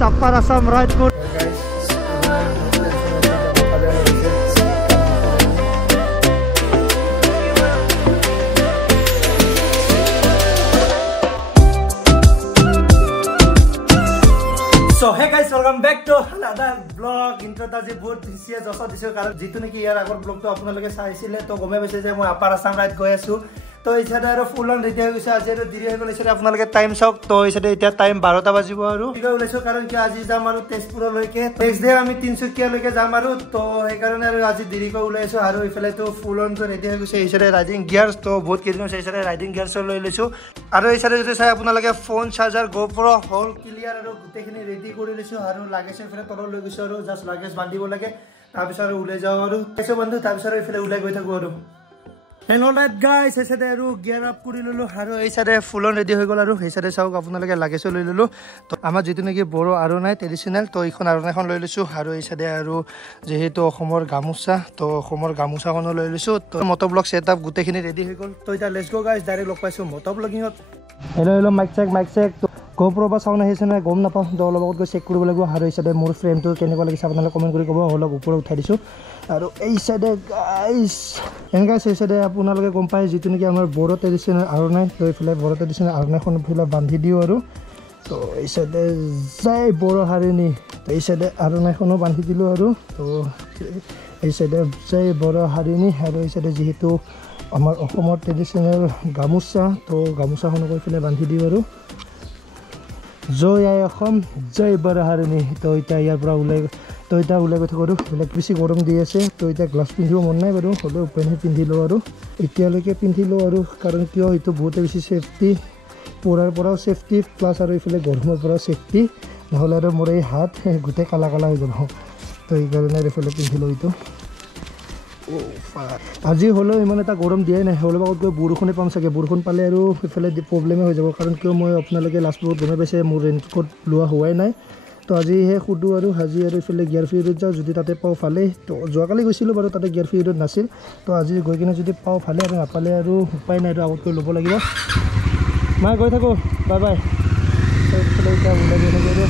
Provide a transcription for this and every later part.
Upper Assam right good. So hey guys, welcome back to another vlog. Intro ta je bahut serious josa disu karon jitu neki yar agor vlog to apnaloke saisile to gome paise je moi Upper Assam right goi asu. तो इसादे आरो Phulan ready हो गइसे आज आरो दिरि हो गइले इसादे आपनालके time सक तो इसादे इटा टाइम 12टा बाजिबो आरो किबा उलाइसो कारण कि आज जाम आरो तेजपुर लयके नेक्स्ट डे आमी 300 लयके जाम आरो तो हे कारण आरो आज दिरि को उलाइसो आरो इफाले तो फुलन तो रेडी हो गइसे इसादे राइडिंग गियर्स तो बहुत केदिन से इसादे राइडिंग गियर्स लय लइसो आरो इसादे जते साय आपनालके फोन चार्जर GoPro होल क्लियर आरो गुटेखिनि रेडी करि लइसो आरो लागेस इफाले तल लय गइसो आरो जस्ट लागेस बांधिबो लागे ताबिसर उले जाओ आरो केसो बंधु ताबिसर इफाले उले गय थाको आरो And all that guys, I said gear up kuri lolo haro ei side full on ready hoi gol aru ei side sauk apunalage lage so loi lolo to amar jitu neki boro aru nai traditional to ikhon aru nakhon loi lisu haro ei side aru jehetu Khomor gamusa to Khomor gamusa kono loi lisu to moto blog setup gute khini ready hoi gol to eta let's go guys direct log paisu moto blogging ot hello mic check to GoPro ba sound ahise na gom na pa to logot go check koribo lagibo haro ei side mor frame to keneko lagise apunala comment kori kobo holok upor uthai disu aru ei side guys and guys ei side আপোনালোকে গম পায় যেটো নেকি আমাৰ বড়ো ট্ৰেডিশনাল আৰণাই তো ইফালে বড়ো ট্ৰেডিশনাল আৰণাইখন ফিলা বান্ধি দিও আৰু তো এই সাইডে যাই বড়ো হাৰিনি তো এই সাইডে আৰণাইখনো বান্ধি দিলো আৰু তো এই সাইডে যাই বড়ো হাৰিনি আৰু এই সাইডে যেহেতু আমাৰ অসমৰ ট্ৰেডিশনাল গামুচা তো গামুচাখন কৈ ফিলে বান্ধি দিও আৰু জয় আই অসম জয় বড়ো হাৰিনি তো এটা ইয়াৰ পৰা ওলাই तो इटा उलाई गथि करू बेलेग बेसी गरम दि আছে तो इटा ग्लास पिन्धिबो मन নাই বাৰু হলো পেনে পিন্ধিলো আৰু এতিয়ালৈকে পিন্ধিলো আৰু কাৰণ কিয় ইটো বহুত বেছি সেফটি পৰাৰ পৰাও সেফটি প্লাস আৰু ইফালে গৰমৰ পৰাও সেফটি নহলে আৰু মোৰ এই হাত গুটে কালা কালা হৈ যাব তো এই কাৰণে ইফালে পিন্ধিলো ইটো আজি হলো ইমান এটা গৰম দিয়াই নাই হলো বাগত গৈ বৰষুণে পাম চাগে বৰষুণ পালে আৰু ইফালে প্ৰব্লেমে হৈ যাব কাৰণ কিয় মই আপোনালোকে লাষ্ট বহুত গমে পাইছে মোৰ ৰেইনকোট লোৱা হোৱাই নাই तो আজি হে খুদু আৰু হাজি আৰু ইফালে গিয়াৰ ফিউৰত যাও যদি তাতে পাও ফালে তো যোৱাকালি গৈছিলো বাৰু তাতে গিয়াৰ ফিউৰত নাছিল তো আজি গৈ কিনে যদি পাও ফালে আৰু নাপালে আৰু উপায় নাই আৰু আগত কৈ ল'ব লাগিব মই গৈ থাকো বাই বাই ইফালে এটা ওলাই গৈ থাকো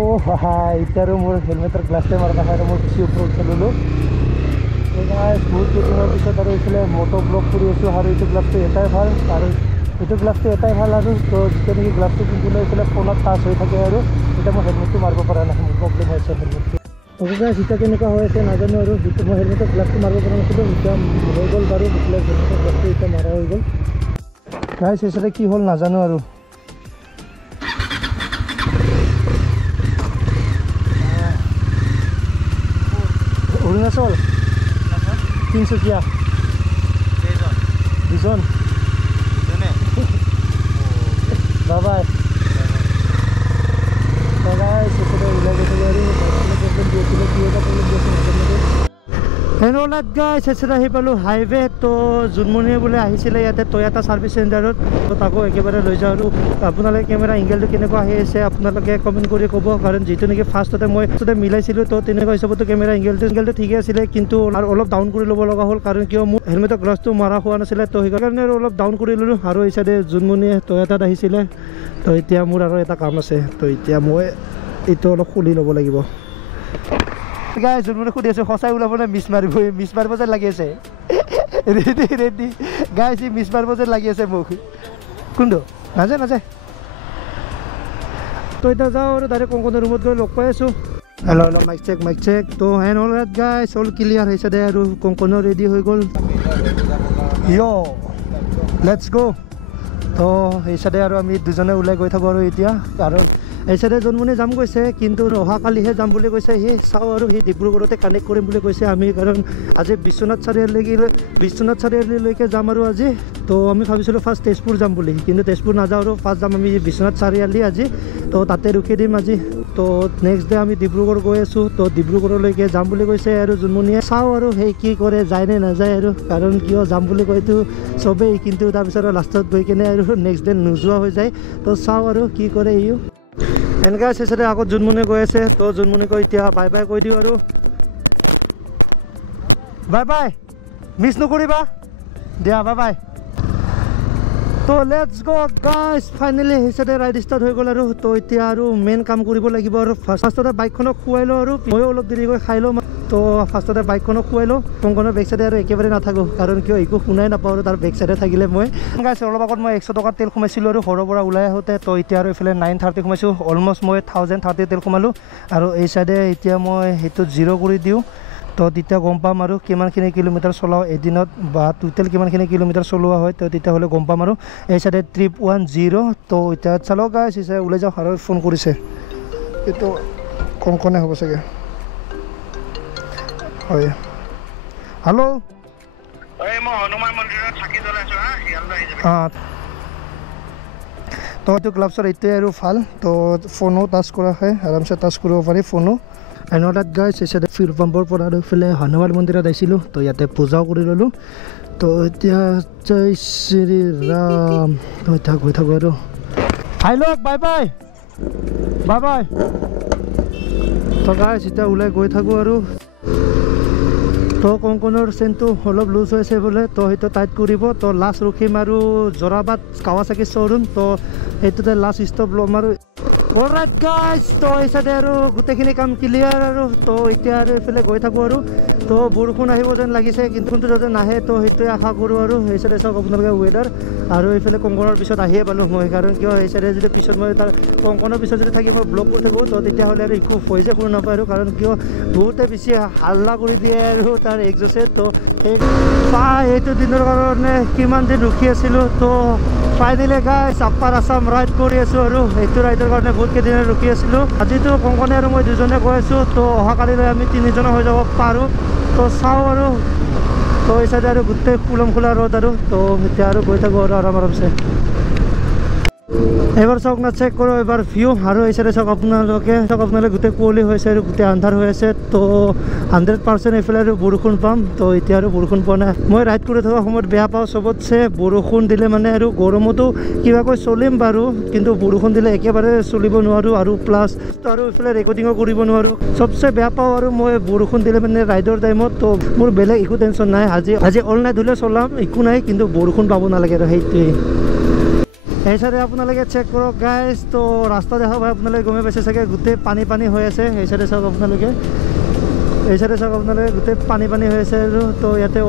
ও হাই ইতাৰো মোৰ হেলমেটৰ গ্লাছতে মাৰ দেখা আৰু মোৰ পিছে ওপৰত চলিলো গাইস বহুত দিনৰ পিছত আৰু ইফালে মটো ব্লক কৰি আছো আৰু এইটো গ্লাছটো এটাই ভাল আৰু এইটো গ্লাছটো এটাই ভাল আৰু তো যেতিয়া নেকি গ্লাছটো পিন্ধিলে এইফালে ফোনত টাচ হৈ থাকে আৰু এতিয়া মই হেলমেটটো মাৰিব পৰা নাই মোৰ প্ৰব্লেম হৈছে হেলমেটটো ওকে গাইস এটা কেনেকুৱা হৈ আছে নাজানো আৰু যেতিয়া মই হেলমেটৰ গ্লাছটো মাৰিব পৰা নাছিলো এতিয়া হৈ গ'ল বাৰু দেখলে হেলমেটৰ গ্লাছটো এতিয়া মাৰা হৈ গ'ল গাইস এসে কি হ'ল নাজানো আৰু অৰুণাচল 300 কিয়া দুজন Bye bye. Bye bye. Hello guys, এসে আহি পালো হাইৱে তো জুনমনিয়ে বলে আহিছিলে ইয়াতে টয়োটা সাৰ্ভিস সেন্টাৰত তো তাকো একেবাৰে লৈ যাও আৰু আপোনালোকে ক্যামেৰা এংগেলটো কেনেকুৱা আহি আছে আপোনালোকে কমেন্ট কৰি ক'ব কাৰণ যেটো নেকি ফাৰ্ষ্টতে মই তোতে মিলাইছিলো তো তেনেকুৱা হিচাপত ক্যামেৰা এংগেলটো ঠিকে আছিল কিন্তু আৰু অলপ ডাউন কৰি ল'ব লগা হ'ল কাৰণ কিয় মোৰ হেলমেটৰ গ্লাছটো মাৰা হোৱা নাছিল তো সেইকাৰণে অলপ ডাউন কৰি ললো আৰু এই সাইডে জুনমনিয়ে টয়োটাত আহিছিলে তো এতিয়া মোৰ আৰু এটা কাম আছে তো এতিয়া মই এইটো অলপ খুলি ল'ব লাগিব Guys, জুনমনি খুদি আছে হসাই উলাব না মিছ মাৰিব যে লাগি আছে ৰেডি গাইস ই মিছ মাৰিব যে লাগি আছে মোক কোনটো নাজে তো এটা যাও আৰু ডাইৰেক্ট কংকনৰ ৰুমত গৈ লগ পাই আছো হেল্ল মাইক চেক তো and all that guys all clear হৈছে দে আৰু কংকনৰ ৰেডি হৈ গ'ল ইয়ো লেটস গো তো এই সাইডে আৰু আমি দুজনে ওলাই গৈ থাকো আৰু এতিয়া কাৰণ এই সাইডে জন্মনি যাম কৈছে কিন্তু অহা কালিহে যাম বুলি কৈছে হে চাও আৰু হে ডিব্ৰুগড়তে কানেক্ট কৰিম বুলি কৈছে আমি কাৰণ আজি বিশ্বনাথ চাৰিআলিলৈকে যাম আৰু আজি তো আমি ভাবিছিলোঁ ফাৰ্ষ্ট তেজপুৰ যাম বুলি কিন্তু তেজপুৰ নাযাওঁ আৰু ফাৰ্ষ্ট যাম আমি বিশ্বনাথ চাৰিআলি আজি তো তাতে ৰখি দিম আজি তো নেক্সট ডে আমি ডিব্ৰুগড় গৈ আছোঁ তো ডিব্ৰুগড়লৈকে যাম বুলি কৈছে আৰু জন্মনিয়ে চাওঁ আৰু সেই কি কৰে যায় নে নাযায় আৰু কাৰণ কিয় যাম বুলি কয়তো চবেই কিন্তু তাৰপিছত লাষ্টত গৈ কিনে আৰু নেক্সট ডে নোযোৱা হৈ যায় তো চাওঁ আৰু কি কৰে ইও এনেকা আছে আগত জুনমনি গৈ আছে তো জুনমনি কৈ এতিয়া বাই বাই কৈ দিওঁ আৰু বাই বাই মিছ নকৰিবা দিয়া বাই বাই তো লেটস গো গাইস ফাইনালি হিচাতে ৰাইড ষ্টাৰ্ট হৈ গ'ল আৰু তো এতিয়া আৰু মেইন কাম কৰিব লাগিব আৰু ফাৰ্ষ্টতে বাইকখনক খুৱাই লওঁ আৰু ময়ো অলপ দেৰিকৈ খাই লওঁ তো ফাৰ্ষ্টতে বাইকখনক খুৱাই লওঁ কংকনৰ বেক চাইডে আৰু একেবাৰে নাথাকোঁ কাৰণ কিয় একো শুনাই নাপাওঁ আৰু তাৰ বেক চাইডে থাকিলে মই গাইছ অলপ আগত মই 100 টকাৰ তেল সোমাইছিলোঁ আৰু ঘৰৰ পৰা ওলাই আহোঁতে তো এতিয়া আৰু এইফালে 930 সোমাইছোঁ অলমষ্ট মই 1030 তেল সোমালোঁ আৰু এই চাইডে এতিয়া মই সেইটো 0 কৰি দিওঁ তো তেতিয়া গম পাম আৰু কিমানখিনি কিলোমিটাৰ চলাওঁ এদিনত বা টোটেল কিমানখিনি কিলোমিটাৰ চলোৱা হয় তো তেতিয়াহ'লে গম পাম আৰু এই চাইডে ট্ৰিপ 10 তো এতিয়া চালক গাইছ ওলাই যাওঁ আৰু ফোন কৰিছে এইটো কংকনে হ'ব চাগে হয় হেল্ল' তো এইটো ক্লাবছৰ এইটোৱে আৰু ভাল তো ফোনো টাচ কৰা হয় আৰামছে টাচ কৰিব পাৰি ফোনো এনডাত গাইছ এইচাইডে ফিউল পাম্পৰ পৰা আৰু এইফালে হনুমান মন্দিৰত আহিছিলোঁ তো ইয়াতে পূজাও কৰি ল'লোঁ তো এতিয়া জয় শ্ৰী ৰাম তো এতিয়া গৈ থাকোঁ আৰু হাই লওক বাই বাই বাই বাই তো গাইছ এতিয়া ওলাই গৈ থাকোঁ আৰু তো কংকনৰ চেইনটো অলপ লুজ হৈছে বোলে তো সেইটো টাইট কৰিব তো লাষ্ট ৰখিম আৰু জৰাবাদ কাৱাচাকি শ্ব'ৰুম তো সেইটোতে লাষ্ট ষ্টপ ল'ম আৰু অলৰাইট গাইজ তো এই চাইডে আৰু গোটেইখিনি কাম ক্লিয়াৰ আৰু তো এতিয়া আৰু এইফালে গৈ থাকোঁ আৰু তো বৰষুণ আহিব যেন লাগিছে কিন্তু যাতে নাহে তো সেইটোৱে আশা কৰোঁ আৰু সেই চাইডে চাওক আপোনালোকে ৱেডাৰ আৰু এইফালে কংকনৰ পিছত আহিয়ে পালোঁ মই কাৰণ কিয় এই চাইডে যদি পিছত মই তাৰ কংকনৰ পিছত যদি থাকি মই ব্লগ কৰি থাকোঁ তো তেতিয়াহ'লে আৰু একো ভইচে শুনি নাপায় আৰু কাৰণ কিয় বহুতে বেছি হাল্লা কৰি দিয়ে আৰু তাৰ এক্সজছে তো এইটো দিনৰ কাৰণে কিমান দিন ৰখি আছিলোঁ তো ফাইনেলি গাইছ আপাৰ আছাম ৰাইড কৰি আছোঁ আৰু এইটো ৰাইডৰ কাৰণে বহুত কেইদিন ৰখি আছিলোঁ আজিতো কংকনে আৰু মই দুজনে গৈ আছোঁ তো অহাকালিলৈ আমি 3জন হৈ যাব পাৰোঁ তো চাওঁ আৰু তো এই চাইডে আৰু গোটেই কুলম খোলা ৰ'দ আৰু তো এতিয়া আৰু গৈ থাকোঁ আৰু আৰামছে এবাৰ চাওক না চেক কৰোঁ এবাৰ ভিউ আৰু এই চাইডে চাওক আপোনালোকে গোটেই কুঁৱলী হৈছে আৰু গোটেই আন্ধাৰ হৈ আছে তো 100% এইফালে আৰু বৰষুণ পাম তো এতিয়া আৰু বৰষুণ পোৱা নাই মই ৰাইড কৰি থকা সময়ত বেয়া পাওঁ চবতছে বৰষুণ দিলে মানে আৰু গৰমতো কিবাকৈ চলিম বাৰু কিন্তু বৰষুণ দিলে একেবাৰে চলিব নোৱাৰোঁ আৰু প্লাছ আৰু এইফালে ৰেকৰ্ডিঙো কৰিব নোৱাৰোঁ চবচে বেয়া পাওঁ আৰু মই বৰষুণ দিলে মানে ৰাইডৰ টাইমত তো মোৰ বেলেগ একো টেনশ্যন নাই আজি অল নাইট ধৰিলে চলাম একো নাই কিন্তু বৰষুণ পাব নালাগে আৰু সেইটোৱেই এই চাইডে আপোনালোকে চেক কৰক গাইজ তো ৰাস্তা দেখা পাই আপোনালোকে গমে পাইছে চাগে গোটেই পানী হৈ আছে এই চাইডে চাওক আপোনালোকে গোটেই পানী হৈ আছে আৰু তো ইয়াতে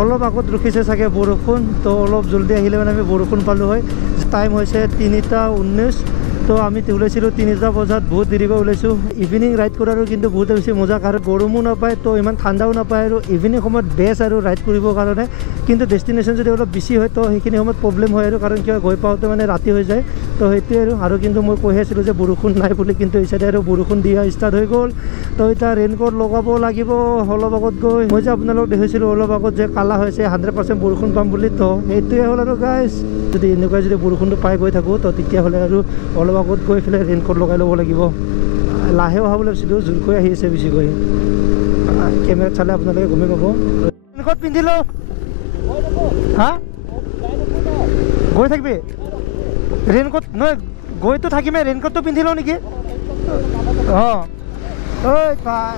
অলপ আগত ৰখিছে চাগে বৰষুণ তো অলপ জলদি আহিলে মানে আমি বৰষুণ পালোঁ হয় টাইম হৈছে 3:19 তো আমি ওলাইছিলোঁ 3টা বজাত বহুত দেৰিকৈ ওলাইছোঁ ইভিনিং ৰাইড কৰাৰো কিন্তু বহুত বেছি মজা কাৰণ গৰমো নাপায় তো ইমান ঠাণ্ডাও নাপায় আৰু ইভিনিং সময়ত বেষ্ট আৰু ৰাইড কৰিবৰ কাৰণে কিন্তু ডেষ্টিনেশ্যন যদি অলপ বেছি হয় তো সেইখিনি সময়ত প্ৰব্লেম হয় আৰু কাৰণ কিয় গৈ পাওঁতে মানে ৰাতি হৈ যায় তো সেইটোৱে আৰু কিন্তু মই কৈ আছিলোঁ যে বৰষুণ নাই বুলি কিন্তু এই চাইডে আৰু বৰষুণ দিয়া ষ্টাৰ্ট হৈ গ'ল তো এতিয়া ৰেইনকোট লগাব লাগিব অলপ আগত গৈ মই যে আপোনালোকক দেখিছিলোঁ অলপ আগত যে কালা হৈছে 100% বৰষুণ পাম বুলি তো সেইটোৱে হ'ল আৰু গাইজ যদি এনেকুৱা যদি বৰষুণটো পাই গৈ থাকোঁ তো তেতিয়াহ'লে আৰু অলপ আগত গৈ পেলাই ৰেইনকোট লগাই ল'ব লাগিব লাহে অহা বুলি ভাবিছিলোঁ জোৰকৈ আহি আছে বেছিকৈ কেমেৰাত চালে আপোনালোকে গমেই পাব ৰেইনকোট পিন্ধিলোঁ হা গৈ থাকিবি ৰেইনকোট নহয় গৈতো থাকিমে ৰেইনকোটটো পিন্ধি লওঁ নেকি অঁ ঐ পাই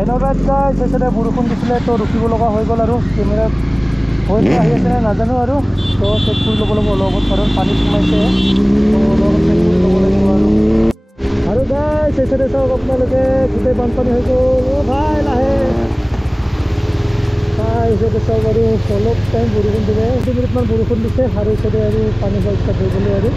এনেকুৱা চাইছিলে বৰষুণ দিছিলে তো ৰখিব লগা হৈ গ'ল আৰু কেমেৰাত হয়তো আহি আছে নাজানো আৰু তো চেক কৰি ল'ব লাগিব অলপ কাৰণ পানী সোমাইছে তো অলপ চেক কৰি ল'ব লাগিব আৰু গাইছ এইচাইডে চাওক আপোনালোকে গোটেই বানপানী হৈ গ'ল ভাই লাহে এইচাইডে চাওক আৰু অলপ টাইম বৰষুণ দিলে 2 মিনিটমান বৰষুণ দিছে আৰু এইচাইডে আৰু পানী হোৱা ষ্টাৰ্ট হৈ গ'লোঁ আৰু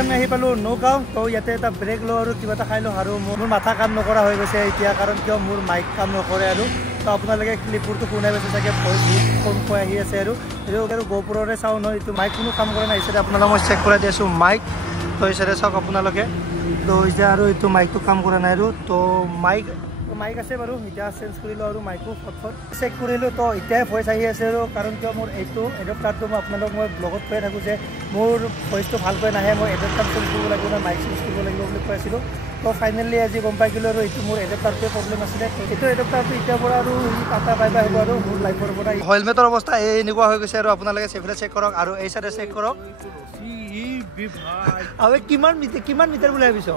আমি আহি পালোঁ নগাঁও তো ইয়াতে এটা ব্ৰেক লওঁ আৰু কিবা এটা খাই লওঁ আৰু মোৰ মাথা কাম নকৰা হৈ গৈছে এতিয়া কাৰণ কিয় মোৰ মাইক কাম নকৰে আৰু তো আপোনালোকে ক্লিপবোৰটো শুনাই পাইছে চাগে ভইচ বহুত কমকৈ আহি আছে আৰু এইটো আৰু গোপুৰৰে চাউণ্ড হয় এইটো মাইক কোনো কাম কৰা নাই এইচাইডে আপোনালোকক মই চেক কৰাই দি আছোঁ মাইক তো এইচাইডে চাওক আপোনালোকে তো এতিয়া আৰু এইটো মাইকটো কাম কৰা নাই আৰু তো মাইক আছে বাৰু এতিয়া চেঞ্জ কৰিলোঁ আৰু মাইকো ফট চেক কৰিলোঁ তো এতিয়াই ভইচ আহি আছে আৰু কাৰণ কিয় মোৰ এইটো এডপ্টাৰটো মই আপোনালোকক মই ব্লগত কৈ থাকোঁ যে মোৰ ভইচটো ভালকৈ নাহে মই এডপ্টাৰ চেঞ্জ কৰিব লাগিব না মাইক চেঞ্জ কৰিব লাগিব বুলি কৈ আছিলোঁ তো ফাইনেলি আজি গম পাই গ'লোঁ আৰু এইটো মোৰ এডপ্টাৰটোৱে প্ৰব্লেম আছিলে এইটো এডপ্টাৰটো এতিয়াৰ পৰা আৰু টাটা বাই বাই হ'ব আৰু মোৰ লাইফৰ পৰা হেলমেটৰ অৱস্থা এনেকুৱা হৈ গৈছে আৰু আপোনালোকে চেফলে চেক কৰক আৰু এই চাইডে চেক কৰক আৰু কিমান মিটাৰ বুলি ভাবিছ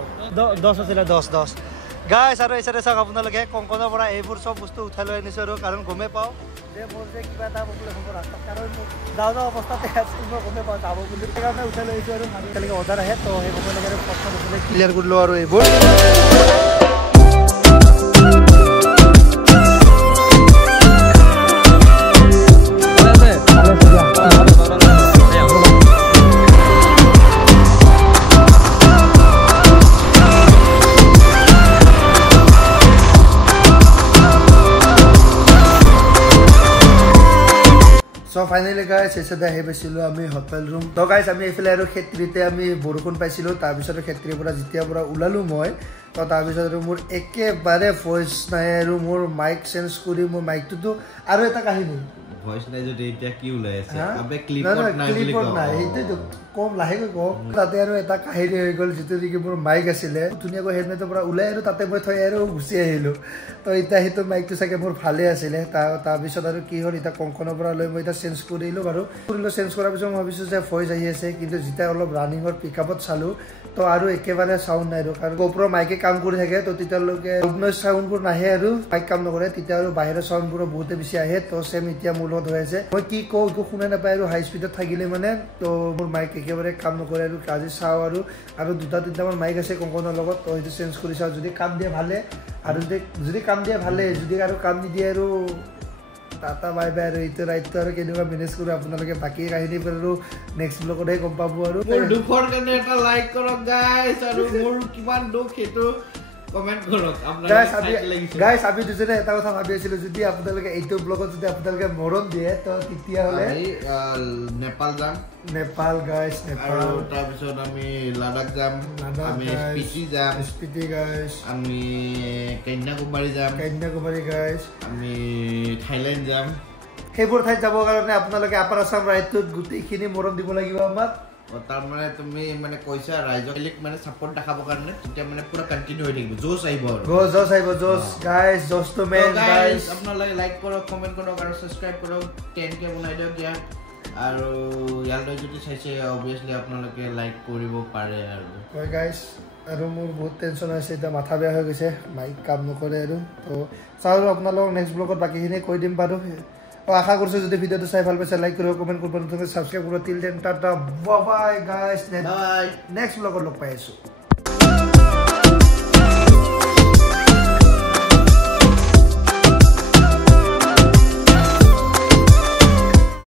10 আছিলে 10 গাইছ আৰু এই চাইডে চাওক আপোনালোকে কংকনৰ পৰা এইবোৰ চব বস্তু উঠাই লৈ আনিছোঁ আৰু কাৰণ গমেই পাওঁ যে মোৰ যে কিবা এটা প্ৰব্লেম হ'ব ৰাস্তাত কাৰণ যাওঁ অৱস্থাতে আছে মই গমেই পাওঁ যাব বুলি সেইকাৰণে উঠাই লৈ আহিছোঁ আৰু আজিকালি অৰ্ডাৰ আহে তো সেই সময়লৈকে আৰু প্ৰশ্ন ক্লিয়াৰ কৰিলোঁ আৰু এইবোৰ So finally guys, এসে আহি পাইছিলো আমি হোটেল ৰুম তো গাইস আমি এফালে আৰু ক্ষেত্ৰীতে আমি বৰষুণ পাইছিলো তাৰ পিছত ক্ষেত্ৰীৰ পৰা যেতিয়া পৰা উলালো মই তো তাৰ পিছত আৰু মোৰ একেবাৰে ভয়েস নাই আৰু মোৰ মাইক চেঞ্জ কৰি মোৰ মাইকটো আৰু এটা কাহিনী ভয়েস নাই যদি এতিয়া কি উলাই আছে আবে ক্লিপত নাই বুলি কও এইটো কম লাহেকৈ কও তাতে আৰু এটা কাহিনী হৈ গল যেটো কি মোৰ মাইক আছিলে ধুনিয়াকৈ হেডমেটৰ পৰা উলাই আৰু তাতে মই থৈ আৰু গুচি আহিলো তো এটা হেতু মাইকটো চাগে মোৰ ভালে আছিলে তাৰ পিছত আৰু কি হ'ল এটা কংকনৰ পৰা লৈ মই এটা চেঞ্জ কৰিলো বাৰু চেঞ্জ কৰাৰ পিছত মই ভাবিছো যে ভয়েস আহি আছে কিন্তু যেতিয়া অলপ ৰানিংৰ পিকআপত চালো তো আৰু একেবাৰে সাউন্ড নাই আৰু কাৰণ গোপ্ৰ মাইকে কাম কৰি থাকে তো তেতিয়ালৈকে নইজ সাউন্ডবোৰ নাহে আৰু মাইক কাম নকৰে তেতিয়া আৰু বাহিৰৰ সাউন্ডবোৰ বহুতে বেছি আহে তো সেম এতিয়া মোৰ লগত হৈ আছে মই কি কও একো শুনা নাপায় আৰু হাই স্পিডত থাকিলে মানে তো মোৰ মাইক একেবাৰে কাম নকৰে আৰু আজি চাও আৰু দুটা তিনটামান মাইক আছে কংকনৰ লগত তো সেইটো চেঞ্জ কৰি চাও যদি কাম দিয়ে ভালে আৰু যদি কাম দিয়ে ভালে যদি আৰু কাম নিদিয়ে আৰু টাটা বাই বাই আৰু এইটো ৰাইটটো আৰু কেনেকুৱা মেনেজ কৰোঁ আপোনালোকে বাকী কাহিনী আৰু নেক্সট ব্লগতহে গম পাব আৰু মোৰ দুখৰ কাৰণে এটা লাইক কৰক গাইছ আৰু মোৰ কিমান দুখ সেইটো কমেন্ট কৰক গাইছ আমি দুজনে এটা কথা ভাবি আছিলো যদি আপোনালোকে এইটো ব্লগত যদি আপোনালোকে মৰম দিয়ে তো তেতিয়াহ'লে নেপাল যাম নেপাল গাইছ নেপাল আৰু তাৰপিছত আমি লাডাখ যাম আমি স্পিতি গাইছ আমি কন্যাকুমাৰী গাইছ আমি থাইলেণ্ড যাম সেইবোৰ ঠাইত যাবৰ কাৰণে আপোনালোকে আপাৰ আছাম ৰাইডটোত গোটেইখিনি মৰম দিব লাগিব আমাক তাৰ মানে তুমি মানে কৈছা ৰাইজক মানে সাপোৰ্ট দেখাবৰ কাৰণে তেতিয়া মানে পুৰা কন্টিনিউ হৈ থাকিব জোশ আহিব গাইছ জোশ তো মেন গাইছ আপোনালোকে লাইক কৰক কমেন্ট কৰক আৰু সাবস্ক্ৰাইব কৰক 10k বনাই দিয়ক ইয়াত আৰু ইয়ালৈ যদি চাইছে অবভিয়াসলি আপোনালোকে লাইক কৰিব পাৰে আৰু হয় গাইছ আৰু মোৰ বহুত টেনচন আছে এটা মাথা বেয়া হৈ গৈছে মাইক কাম নকৰে আৰু তো চাও আপোনালোকক নেক্সট ব্লগত বাকিখিনি কৈ দিম বাৰু আশা করছো যদি ভিডিওটো চাই ভাল পাইছে লাইক করো কমেন্ট করো সাবস্ক্রাইব করো till then tata bye bye guys next ব্লগত লগ পাই আছো